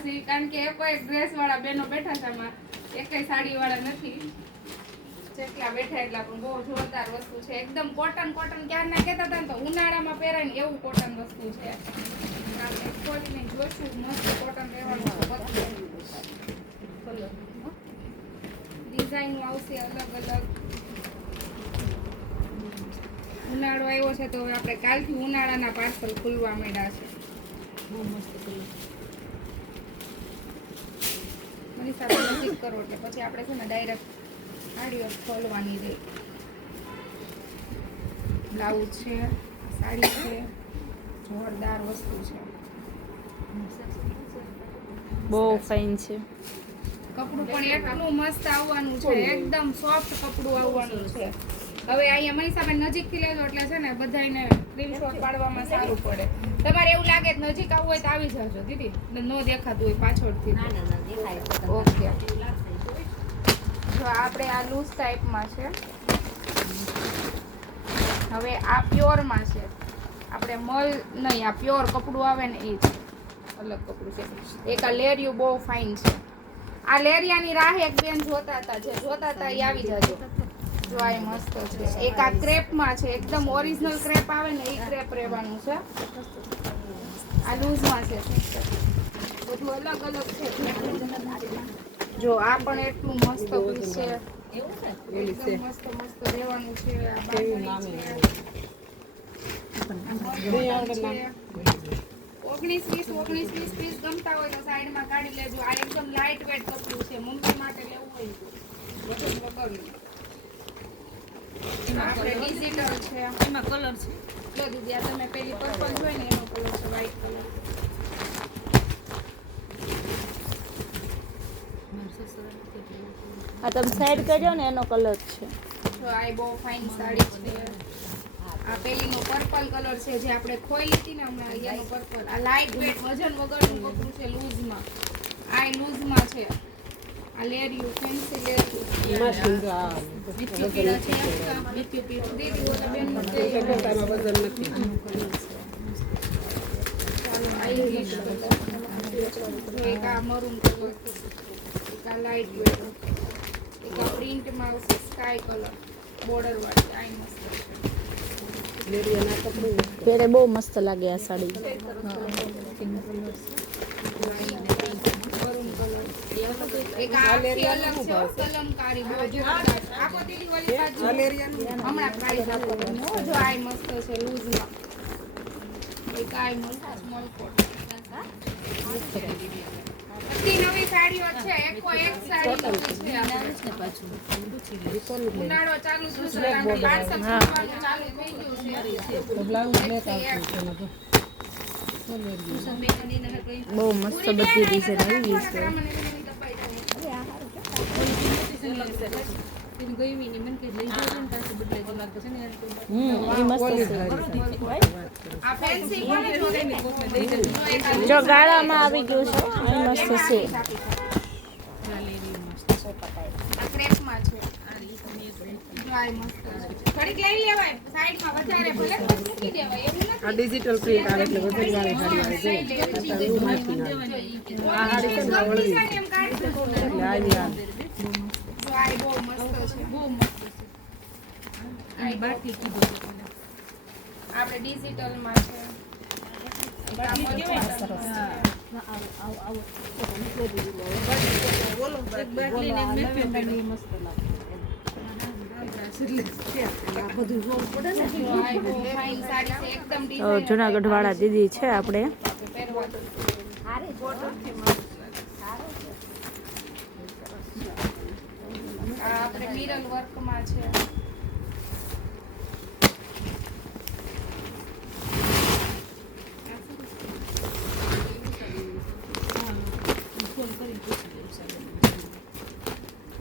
પછી કારણ કે કોઈ ડ્રેસ વાળા બેનો બેઠા છે આમાં એકય સાડી વાળા નથી જેટલા બેઠા એટલા પણ બહુ જોરદાર વસ્તુ છે એકદમ કોટન ક્યારના કહેતા હતા ને તો ઉનાળામાં પહેરાય ને એવું કોટન વસ્તુ છે આપણે ખોલીને જોશું મસ્ત કોટન રહેવાનું ડિઝાઇન આવશે અલગ અલગ ઉનાળો આવ્યો છે તો હવે આપણે કાલથી ઉનાળાના પાર્સલ ખુલવા માંડ્યા છે બહુ મસ્ત કલર મનીષા નજીક કરો એટલે પછી આપણે છે ને ડાયરેક્ટ સાડીઓ ખોલવાની રહે બ્લાઉઝ છે સાડી છે જોરદાર વસ્તુ છે બહુ ફાઇન છે કપડું પણ એટલું મસ્ત આવવાનું છે એકદમ સોફ્ટ કપડું આવવાનું છે હવે અહીંયા મનીષાબેન નજીકથી લેજો એટલે છે ને બધાને સ્ક્રીનશોટ પાડવામાં સારું પડે તમારે એવું લાગે કે નજીક આવવું હોય તો આવી જજો દીદી ન દેખાતું હોય પાછળથી ઓકે જો આપણે આ લૂઝ ટાઈપમાં છે હવે આ પ્યોરમાં છે આપણે મલ નહીં આ પ્યોર કપડું આવે ને એ છે અલગ કપડું છે એક આ લેરિયું બહુ ફાઇન છે આ લેરિયાની રાહ એક બેન જોતા હતા જે જોતા હતા એ આવી જજો જો આ મસ્ત છે એક આ ક્રેપમાં છે એકદમ ઓરિજિનલ ક્રેપ આવે ને એ ક્રેપ રહેવાનું છે આ લૂઝમાં છે બધું અલગ અલગ છે જો આ પણ એટલું મસ્ત પીસ છે એકદમ મસ્ત મસ્ત રહેવાનું છે આ બાંધણી છે 19-20 પીસ ગમતા હોય તો સાઈડમાં કાઢી લેજો આ એકદમ લાઇટ વેટ કપડું છે મુંબઈ માટે લેવું હોય વજન વગરનું આપણે ડિજિટલ છે એમાં કલર છે જો દીદી આ તમે પેલી પર્પલ જોઈ ને એનો કલર છે વ્હાઈટ કલર આ તમે સાઈડ કરજો ને એનો કલર છે તો આ બહુ ફાઇન સાડી છે આ પેલીનો પર્પલ કલર છે જે આપણે ખોઈ લીધી ને હમણાં અહીંયાનો પર્પલ આ લાઇટ વેટ વજન વગરનું કપડું છે લૂઝમાં આ લૂઝમાં છે આ લેરિયું ફેન્સી લેરિયું મિત્યુ પીળા છે મિત્યુ પીળું દીદી ઓલા બેન વજન નથી ચાલો આઈરિશ કલર એક આ મરૂન કલર એક આ લાઇટ વેટ એક આ પ્રિન્ટમાં આવશે સ્કાય કલર બોર્ડર વાળી આ મસ્ત પહેરે બહુ મસ્ત લાગે આ સાડી એક આ અલગ છે કલમકારી બહુ જોરદાર આપો દીદી ઓલી બાજુ હમણાં પ્રાઇસ આપો જો આ મસ્ત છે લૂઝમાં એક આ મસ્ત સ્મોલ કોટ બધી નવી સાડીઓ છે એકો એક સાડી છે આપણે પાછું ઉનાળો ચાલુ છે પાર્સલ ચાલુ થઈ ગયું છે તો બ્લાઉઝ બ્લેક આવશે બહુ મસ્ત બધી ડિઝાઇન આવી ગઈ છે જો ગાળામાં આવી ગયું છે મસ્ત છે ક્રેપમાં છે ડ્રાય મસ્ત થોડીક લઈ લેવાય સાઈડમાં વધારે ભલે મૂકી દેવાય એવું નથી આ ડિજિટલ પ્રિન્ટ આવે એટલે વધારે વાળી સાડી આ હાડી છે ને વળવી એટલે આવી આ આ બહુ મસ્ત છે બહુ મસ્ત છે આ બાકી કીધું આપણે ડિજિટલમાં છે બાકી કેવા સરસ જુનાગઢ વાળા દીદી છે આપણે આપણે મિરર વર્કમાં છે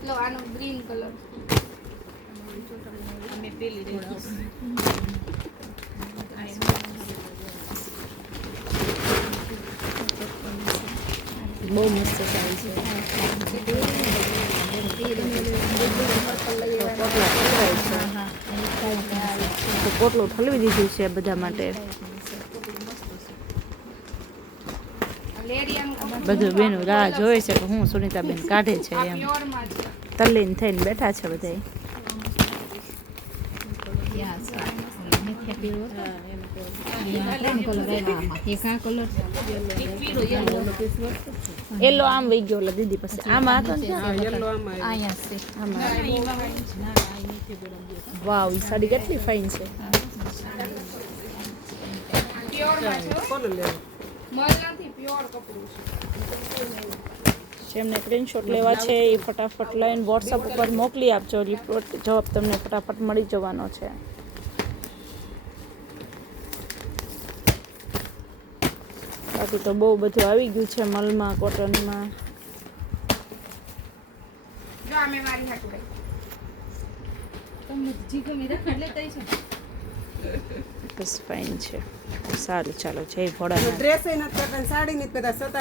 લો આનો ગ્રીન કલર અમે પેલી બહુ મસ્ત સાડી છે પોટલું ઠલવી દીધું છે બધા માટે લેરિયાનું બધું બેનું રાહ જોવે છે કે હું સુનીતાબેન કાઢે છે આ એમ પ્યોરમાં છે. તલ્લીન થઈને બેઠા છે બધાય. એલો આમ વહી ગયો ઓલા દીદી પાસે. આમાં હતો ને ત્યાં? યલો આમાં વાવ, ઈ સાડી કેટલી ફાઇન છે. પ્યોરમાં છે હો. કોને લેવું મલ નથી, પ્યોર કપડું છે. જેમને સ્ક્રીનશોટ લેવા છે એ ફટાફટ લઈને વોટ્સઅપ ઉપર મોકલી આપજો. રિપોર્ટ જવાબ તમને ફટાફટ મળી જવાનો છે. બાકી તો બહુ બધું આવી ગયું છે મલમાં, કોટનમાં. જો આ મેં મારી હાટુ બસ ફાઇન છે. સારું, ચાલો જય ભોળાનાથ. ડ્રેસ નથી પહેરતા સાડી નથી પહેરતા છતાં